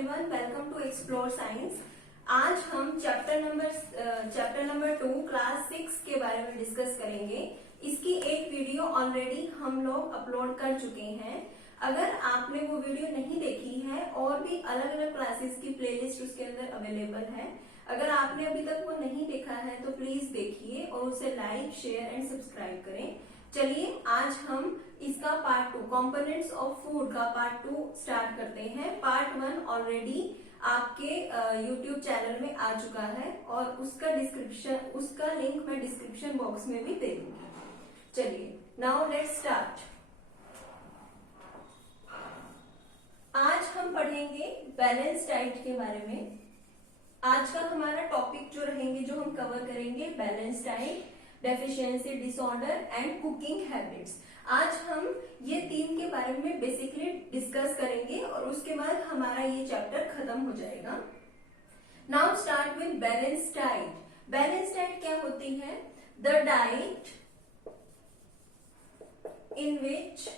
Everyone, welcome to Explore Science. आज हम chapter number 2 class 6 के बारे में डिस्कस करेंगे। इसकी एक वीडियो ऑलरेडी हम लोग अपलोड कर चुके हैं। अगर आपने वो वीडियो नहीं देखी है, और भी अलग अलग क्लासेस की प्लेलिस्ट उसके अंदर अवेलेबल है। अगर आपने अभी तक वो नहीं देखा है तो प्लीज देखिए और उसे लाइक, शेयर एंड सब्सक्राइब करें। चलिए आज हम इसका पार्ट 2 कंपोनेंट्स ऑफ फूड का पार्ट 2 स्टार्ट करते हैं। पार्ट 1 ऑलरेडी आपके यूट्यूब चैनल में आ चुका है और उसका लिंक मैं डिस्क्रिप्शन बॉक्स में भी दे दूंगी। चलिए नाउ लेट्स स्टार्ट। आज हम पढ़ेंगे बैलेंस डाइट के बारे में। आज का हमारा टॉपिक जो रहेंगे, जो हम कवर करेंगे, balance diet, deficiency disorder and cooking habits. आज हम ये 3 के बारे में बेसिकली डिस्कस करेंगे और उसके बाद हमारा ये चैप्टर खत्म हो जाएगा। Now start with balance diet. Balance diet क्या होती है? The diet in which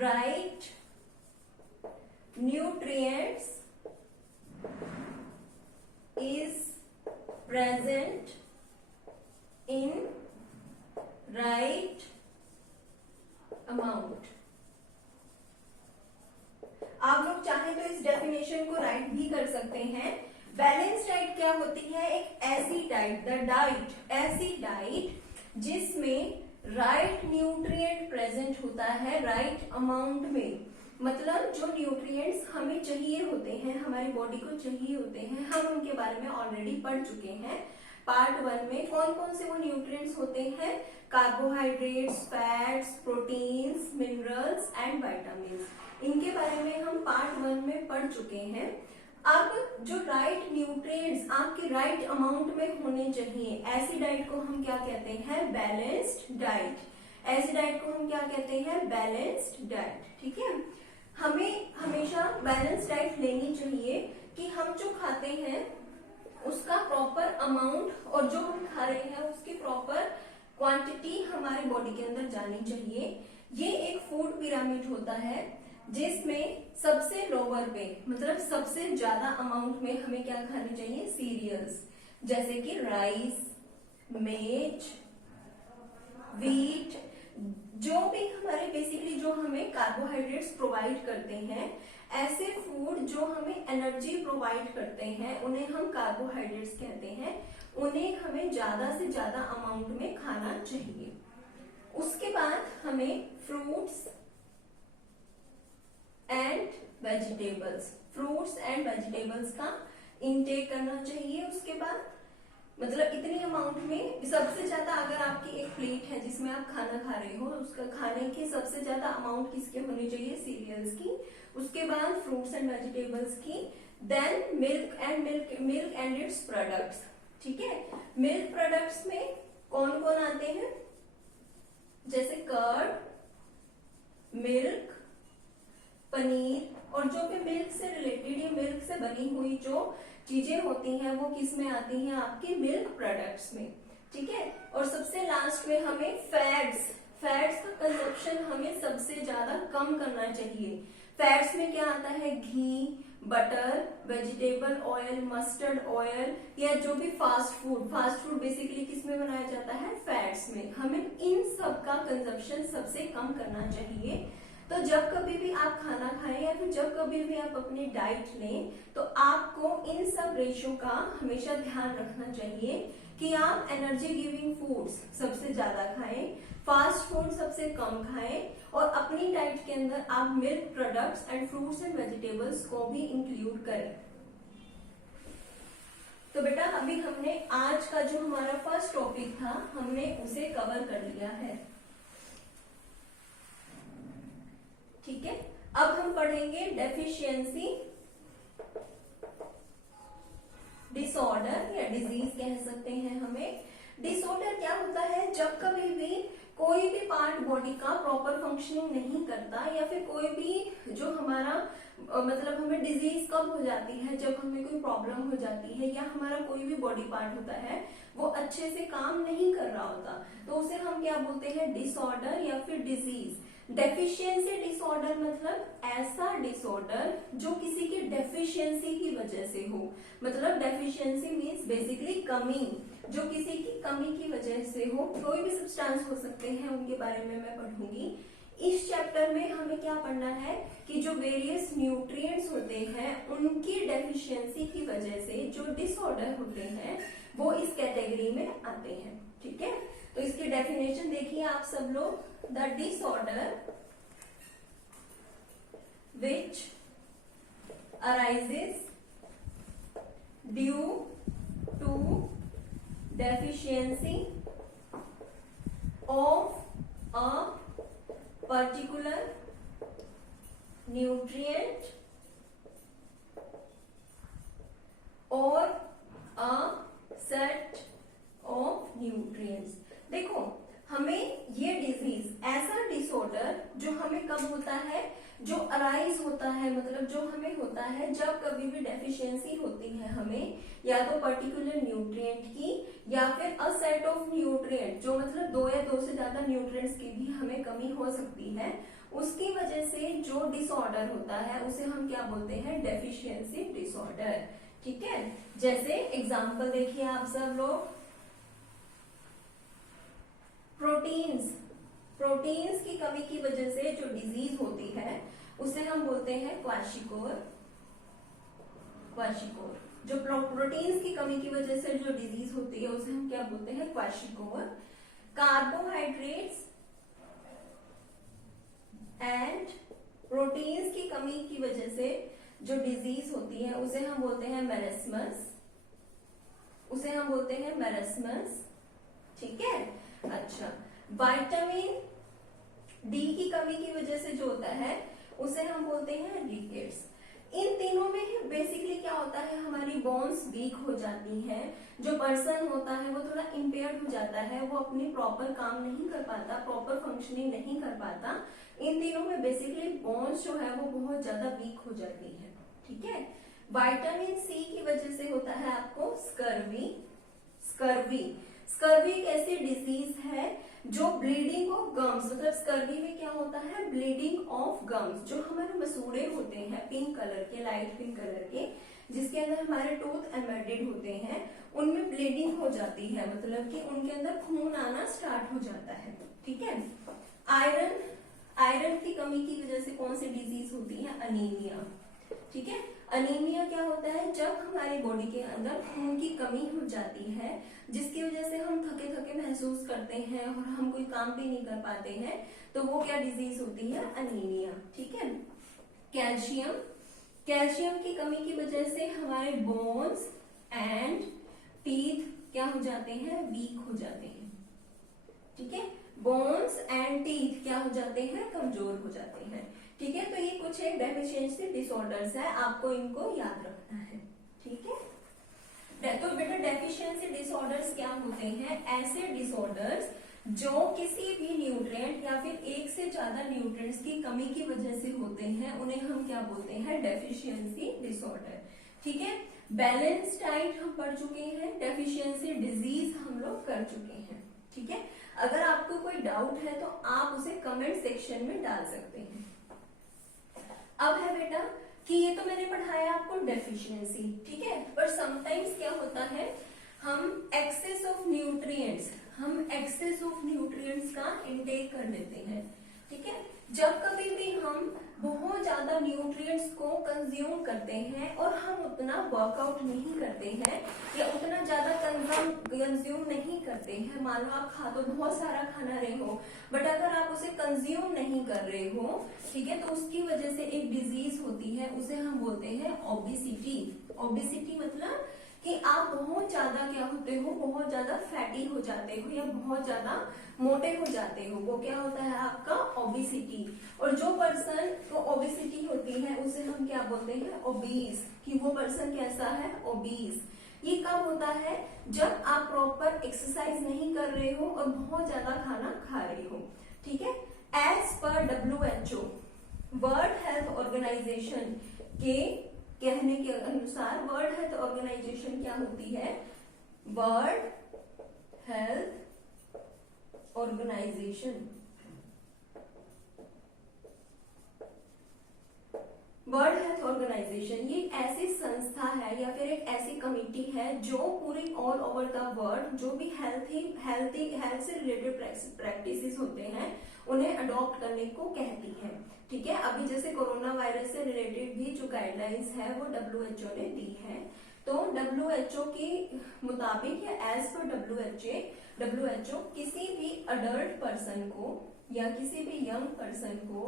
right nutrients is present in right amount। आप लोग चाहें तो इस डेफिनेशन को राइट भी कर सकते हैं। बैलेंस डाइट क्या होती है? एक ऐसी डाइट, ऐसी डाइट जिसमें राइट न्यूट्रिएंट प्रेजेंट होता है राइट अमाउंट में। मतलब जो न्यूट्रिएंट्स हमें चाहिए होते हैं, हमारी बॉडी को चाहिए होते हैं, हम उनके बारे में ऑलरेडी पढ़ चुके हैं। पार्ट 1 में कौन कौन से वो न्यूट्रिएंट्स होते हैं? Carbohydrates, fats, proteins, minerals and vitamins. इनके बारे में हम पार्ट 1 में पढ़ चुके हैं। अब जो राइट न्यूट्रिएंट्स आपके राइट अमाउंट में होने चाहिए, ऐसी डाइट को हम क्या कहते हैं? Balanced diet. ऐसी डाइट को हम क्या कहते हैं? Balanced diet. ठीक है, हमें हमेशा बैलेंस डाइट लेनी चाहिए कि हम जो खाते हैं उसका प्रॉपर अमाउंट और जो हम खा रहे हैं उसकी प्रॉपर क्वांटिटी हमारे बॉडी के अंदर जानी चाहिए। ये एक फूड पिरामिड होता है जिसमें सबसे लोअर पे, मतलब सबसे ज्यादा अमाउंट में हमें क्या खाने चाहिए? सीरियल्स, जैसे कि राइस, मेज, व्हीट, जो भी हमारे बेसिकली जो हमें कार्बोहाइड्रेट्स प्रोवाइड करते हैं, ऐसे फूड जो हमें एनर्जी प्रोवाइड करते हैं उन्हें हम कार्बोहाइड्रेट्स कहते हैं। उन्हें हमें ज्यादा से ज्यादा अमाउंट में खाना चाहिए। उसके बाद हमें फ्रूट्स एंड वेजिटेबल्स का इनटेक करना चाहिए। उसके बाद मतलब इतनी अमाउंट में सबसे ज्यादा, अगर आपकी एक प्लेट है जिसमें आप खाना खा रहे हो, उसका खाने की सबसे ज्यादा अमाउंट किसके होनी चाहिए? सीरियल्स की। उसके बाद फ्रूट्स एंड वेजिटेबल्स की। Then milk and its products. ठीक है, मिल्क प्रोडक्ट्स में कौन कौन आते हैं? जैसे कर्ड, मिल्क, पनीर, और जो भी मिल्क से रिलेटेड या मिल्क से बनी हुई जो चीजें होती हैं वो किस में आती हैं? आपके मिल्क प्रोडक्ट्स में। ठीक है, और सबसे लास्ट में हमें फैट्स का कंजप्शन हमें सबसे ज्यादा कम करना चाहिए। फैट्स में क्या आता है? घी, butter, vegetable oil, mustard oil, या जो भी फास्ट फूड बेसिकली किस में बनाया जाता है? फैट्स में। हमें इन सब का कंजप्शन सबसे कम करना चाहिए। तो जब कभी भी आप खाना खाएं या फिर जब कभी भी आप अपनी डाइट लें तो आपको इन सब रेशियो का हमेशा ध्यान रखना चाहिए कि आप एनर्जी गिविंग फूड्स सबसे ज्यादा खाएं, फास्ट फूड सबसे कम खाएं, और अपनी डाइट के अंदर आप milk products and fruits and vegetables को भी इंक्लूड करें। तो बेटा अभी हमने आज का जो हमारा फर्स्ट टॉपिक था हमने उसे कवर कर लिया है। ठीक है, अब हम पढ़ेंगे डेफिशिएंसी डिसऑर्डर या डिजीज कह सकते हैं हमें। डिसऑर्डर क्या होता है? जब कभी भी कोई भी पार्ट बॉडी का प्रॉपर फंक्शनिंग नहीं करता, या फिर कोई भी जो हमारा मतलब हमें डिजीज कब हो जाती है? जब हमें कोई प्रॉब्लम हो जाती है या हमारा कोई भी बॉडी पार्ट होता है वो अच्छे से काम नहीं कर रहा होता, तो उसे हम क्या बोलते हैं? डिसऑर्डर या फिर डिजीज। डेफिशिएंसी डिसऑर्डर मतलब ऐसा डिसऑर्डर जो किसी की डेफिशिएंसी की वजह से हो। मतलब डेफिशिएंसी मीन्स बेसिकली कमी, जो किसी की कमी की वजह से हो। कोई भी सब्सटेंस हो सकते हैं, उनके बारे में मैं पढ़ूंगी। इस चैप्टर में हमें क्या पढ़ना है कि जो वेरियस न्यूट्रिएंट्स होते हैं उनकी डेफिशिएंसी की वजह से जो डिसऑर्डर होते हैं वो इस कैटेगरी में आते हैं। ठीक है, तो इसकी डेफिनेशन देखिए आप सब लोग। The disorder which arises due to deficiency of a particular nutrient or a set of nutrients। देखो हमें ये डिजीज, ऐसा डिसऑर्डर जो हमें कब होता है, जो अराइज होता है, मतलब जो हमें होता है जब कभी भी डेफिशिएंसी होती है हमें या तो पर्टिकुलर न्यूट्रिएंट की या फिर अ सेट ऑफ न्यूट्रिएंट, जो मतलब दो या दो से ज्यादा न्यूट्रिएंट्स की भी हमें कमी हो सकती है, उसकी वजह से जो डिसऑर्डर होता है उसे हम क्या बोलते हैं, डेफिशिएंसी डिसऑर्डर। ठीक है, जैसे एग्जांपल देखिए आप सब लोग, प्रोटीन्स की कमी की वजह से जो डिजीज होती है उसे हम बोलते हैं क्वाशिकोर। जो प्रोटीन्स की कमी की वजह से जो डिजीज होती है उसे हम क्या बोलते हैं, क्वाशिकोर। कार्बोहाइड्रेट्स एंड प्रोटीन्स की कमी की वजह से जो डिजीज होती है उसे हम बोलते हैं मेरेस्मस। ठीक है, अच्छा, विटामिन डी की कमी की वजह से जो होता है उसे हम बोलते हैं रिकेट्स। इन तीनों में बेसिकली क्या होता है, हमारी बोन्स वीक हो जाती हैं, जो पर्सन होता है वो थोड़ा इम्पेयर्ड हो जाता है, वो अपनी प्रॉपर काम नहीं कर पाता, प्रॉपर फंक्शनिंग नहीं कर पाता। इन तीनों में बेसिकली बोन्स जो है वो बहुत ज्यादा वीक हो जाती है। ठीक है, विटामिन सी की वजह से होता है आपको स्कर्वी एक ऐसी डिजीज है जो ब्लीडिंग ऑफ गम्स, मतलब स्कर्वी में क्या होता है, ब्लीडिंग ऑफ गम्स, जो हमारे मसूड़े होते हैं पिंक कलर के, लाइट पिंक कलर के, जिसके अंदर हमारे टूथ एम्बेडेड होते हैं, उनमें ब्लीडिंग हो जाती है, मतलब कि उनके अंदर खून आना स्टार्ट हो जाता है। ठीक है, आयरन की कमी की वजह से कौन सी डिजीज होती है, अनीमिया। ठीक है, अनीमिया क्या होता है, जब हमारी बॉडी के अंदर खून की कमी हो जाती है जिसकी वजह से हम थके थके महसूस करते हैं और हम कोई काम भी नहीं कर पाते हैं, तो वो क्या डिजीज होती है, अनीमिया। ठीक है, कैल्शियम की कमी की वजह से हमारे बोन्स एंड टीथ क्या हो जाते हैं, वीक हो जाते हैं। ठीक है, बोन्स एंड टीथ क्या हो जाते हैं, कमजोर हो जाते हैं। ठीक है, तो ये कुछ एक डेफिशिएंसी डिसऑर्डर्स है, आपको इनको याद रखना है। ठीक है, तो बेटा डेफिशिएंसी डिसऑर्डर्स क्या होते हैं, ऐसे डिसऑर्डर्स जो किसी भी न्यूट्रिएंट या फिर एक से ज्यादा न्यूट्रिएंट्स की कमी की वजह से होते हैं, उन्हें हम क्या बोलते हैं, डेफिशिएंसी डिसऑर्डर। ठीक है, बैलेंस डाइट हम पढ़ चुके हैं, डेफिशिएंसी डिजीज हम लोग कर चुके हैं। ठीक है, अगर आपको कोई डाउट है तो आप उसे कमेंट सेक्शन में डाल सकते हैं। अब है बेटा कि ये तो मैंने पढ़ाया आपको डेफिशिएंसी। ठीक है, पर समटाइम्स क्या होता है, हम एक्सेस ऑफ न्यूट्रिएंट्स का इनटेक कर लेते हैं। ठीक है, जब कभी भी हम बहुत ज्यादा न्यूट्रिएंट्स को कंज्यूम करते हैं और हम उतना वर्कआउट नहीं करते हैं या उतना ज्यादा कंज्यूम नहीं करते हैं, मान लो आप खा तो बहुत सारा खाना रहे हो बट अगर आप उसे कंज्यूम नहीं कर रहे हो, ठीक है, तो उसकी वजह से एक डिजीज होती है, उसे हम बोलते हैं ओबेसिटी मतलब कि आप बहुत ज्यादा क्या होते हो, बहुत ज्यादा फैटी हो जाते हो या बहुत ज्यादा मोटे हो जाते हो, वो क्या होता है आपका ओबेसिटी। और जो पर्सन को ओबेसिटी होती है उसे हम क्या बोलते हैं, ओबीस, कि वो पर्सन कैसा है, ओबीस। ये कब होता है, जब आप प्रॉपर एक्सरसाइज नहीं कर रहे हो और बहुत ज्यादा खाना खा रहे हो। ठीक है, as per WHO world Health organisation के कहने के अनुसार, वर्ल्ड हेल्थ ऑर्गेनाइजेशन क्या होती है, World Health Organization World Health Organization ये एक ऐसी संस्था है या फिर एक ऐसी कमिटी है जो पूरी ऑल ओवर द वर्ल्ड जो भी हेल्थ से रिलेटेड प्रैक्टिसेस होते हैं उन्हें अडॉप्ट करने को कहती है। ठीक है, अभी जैसे कोरोना वायरस से रिलेटेड भी जो गाइडलाइंस है वो WHO ने दी है। तो WHO के मुताबिक या एज पर WHO किसी भी अडल्ट पर्सन को या किसी भी यंग पर्सन को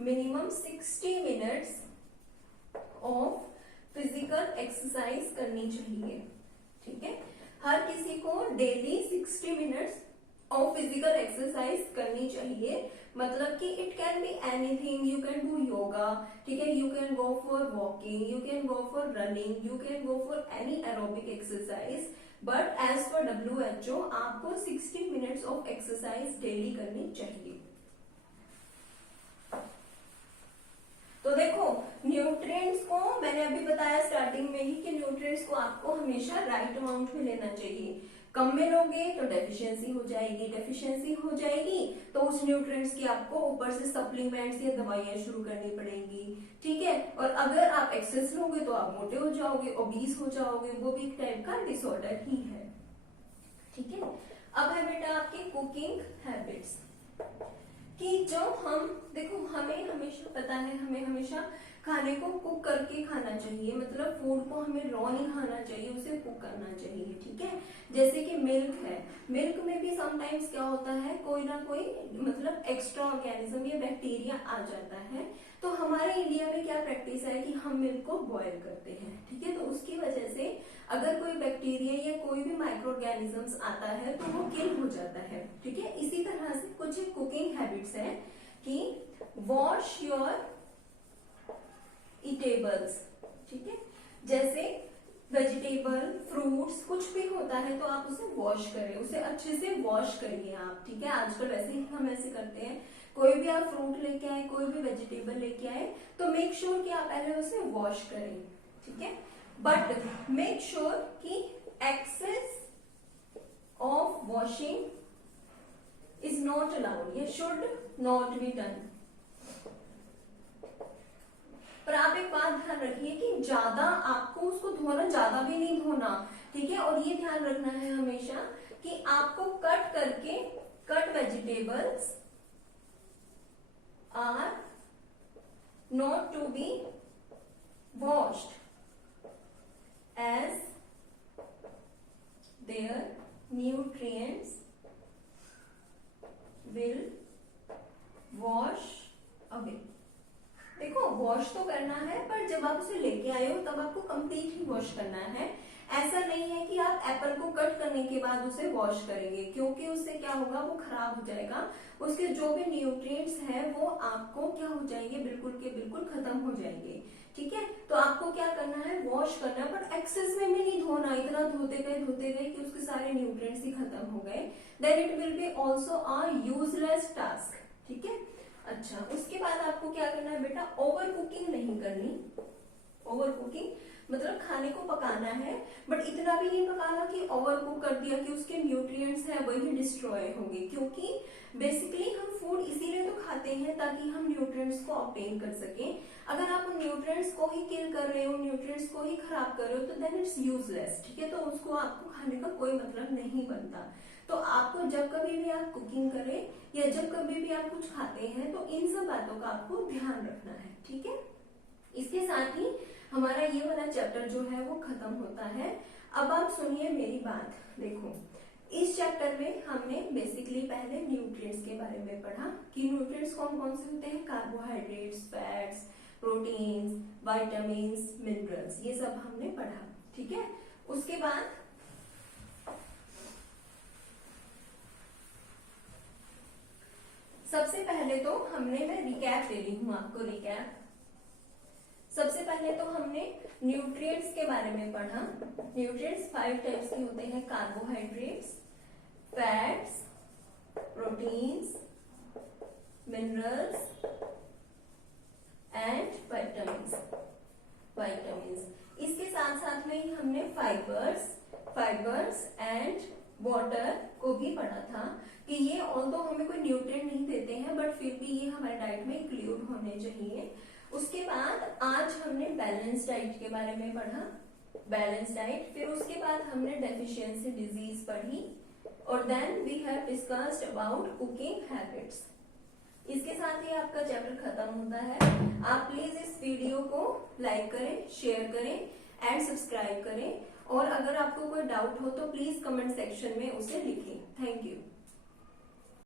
minimum 60 minutes of physical exercise करनी चाहिए। ठीक है, हर किसी को daily 60 minutes of physical exercise करनी चाहिए। मतलब कि it can be anything, you can do yoga, ठीक है, you can go for walking, you can go for running, you can go for any aerobic exercise, but as per WHO आपको 60 minutes of exercise daily करनी चाहिए। तो देखो nutrients को मैंने अभी बताया स्टार्टिंग में ही कि न्यूट्रिएंट्स को आपको हमेशा राइट अमाउंट में लेना चाहिए। कम में लोगे तो डेफिशिएंसी हो जाएगी तो उस न्यूट्रिएंट्स की आपको ऊपर से सप्लीमेंट्स या दवाइयां शुरू करनी पड़ेंगी। ठीक है, और अगर आप एक्सेस लोगे तो आप मोटे हो जाओगे, ओबीस हो जाओगे, वो भी एक टाइप का डिसऑर्डर ही है। ठीक है, अब है बेटा आपकी कुकिंग हैबिट्स कि जो हम देखो हमें हमेशा पता है, हमें हमेशा खाने को कुक करके खाना चाहिए, मतलब फूड को हमें रॉ नहीं खाना चाहिए, उसे कुक करना चाहिए। ठीक है, जैसे कि मिल्क है, मिल्क में भी समटाइम्स क्या होता है, कोई ना कोई मतलब एक्स्ट्रा ऑर्गेनिज्म या बैक्टीरिया आ जाता है। तो हमारे इंडिया में क्या प्रैक्टिस है कि हम मिल्क को बॉयल करते हैं। ठीक है, तो उसकी वजह से अगर कोई बैक्टीरिया या कोई भी माइक्रो ऑर्गेनिजम्स आता है तो वो किल हो जाता है। ठीक है, इसी तरह से कुछ कुकिंग हैबिट्स है कि वॉश योर ईटेबल्स। ठीक है, जैसे वेजिटेबल, फ्रूट्स कुछ भी होता है तो आप उसे वॉश करें, उसे अच्छे से वॉश करिए आप। ठीक है, आजकल वैसे ही हम ऐसे करते हैं, कोई भी आप फ्रूट लेके आए, कोई भी वेजिटेबल लेके आए तो मेक श्योर कि आप पहले उसे वॉश करें। ठीक है, बट मेक श्योर कि excess of washing is not allowed, ये शुड नॉट बी डन। पर आप एक बात ध्यान रखिए कि ज्यादा आपको उसको धोना, ज्यादा भी नहीं धोना। ठीक है, और ये ध्यान रखना है हमेशा कि आपको cut vegetables are not to be washed as their nutrients will wash away. देखो वॉश तो करना है, पर जब आप उसे लेके आए हो तब आपको कंप्लीट ही वॉश करना है। ऐसा नहीं है कि आप एप्पल को कट करने के बाद उसे वॉश करेंगे, क्योंकि उससे क्या होगा, वो खराब हो जाएगा, उसके जो भी न्यूट्रिएंट्स हैं वो आपको क्या हो जाएंगे, बिल्कुल के बिल्कुल खत्म हो जाएंगे। ठीक है, तो आपको क्या करना है, वॉश करना है, बट एक्सेस में भी नहीं धोना, इतना धोते गए कि उसके सारे न्यूट्रिएंट्स ही खत्म हो गए, then it will be also a useless task. ठीक है, अच्छा उसके बाद आपको क्या करना है बेटा, ओवर कुकिंग नहीं करनी। ओवर कुकिंग मतलब खाने को पकाना है, बट इतना भी नहीं पकाना कि ओवर कुक कर दिया कि उसके न्यूट्रिएंट्स हैं वही डिस्ट्रॉय होंगे, क्योंकि बेसिकली हम फूड इसीलिए तो खाते हैं ताकि हम न्यूट्रिएंट्स को ऑब्टेन कर सकें। अगर आप उन न्यूट्रिएंट्स को ही किल कर रहे हो, न्यूट्रिएंट्स को ही खराब कर रहे हो, तो देन इट्स यूजलेस। ठीक है, तो उसको आपको खाने का कोई मतलब नहीं बनता। तो आपको जब कभी भी आप कुकिंग करें या जब कभी भी आप कुछ खाते हैं तो इन सब बातों का आपको ध्यान रखना है। ठीक है, इसके साथ ही हमारा ये वाला चैप्टर जो है वो खत्म होता है। अब आप सुनिए मेरी बात। देखो इस चैप्टर में हमने बेसिकली पहले न्यूट्रिएंट्स के बारे में पढ़ा कि न्यूट्रिएंट्स कौन कौन से होते हैं, carbohydrates, fats, proteins, vitamins, minerals, ये सब हमने पढ़ा। ठीक है, उसके बाद सबसे पहले तो हमने, मैं रिकैप दे रही हूं आपको, रिकैप। सबसे पहले तो हमने न्यूट्रिएंट्स के बारे में पढ़ा। न्यूट्रिएंट्स 5 टाइप्स के होते हैं, carbohydrates, fats, proteins, minerals and vitamins. इसके साथ साथ में ही हमने फाइबर्स एंड वाटर को भी पढ़ा था कि ये ऑल्दो हमें कोई न्यूट्रिएंट नहीं देते हैं, बट फिर भी ये हमारे डाइट में इंक्लूड होने चाहिए। उसके बाद आज आज हमने बैलेंस डाइट के बारे में पढ़ा, बैलेंस डाइट। फिर उसके बाद हमने डेफिशिएंसी डिजीज पढ़ी और then we have discussed about cooking habits. इसके साथ ही आपका चैप्टर खत्म होता है। आप प्लीज इस वीडियो को लाइक करें, शेयर करें एंड सब्सक्राइब करें, और अगर आपको कोई डाउट हो तो प्लीज कमेंट सेक्शन में उसे लिखें। Thank you.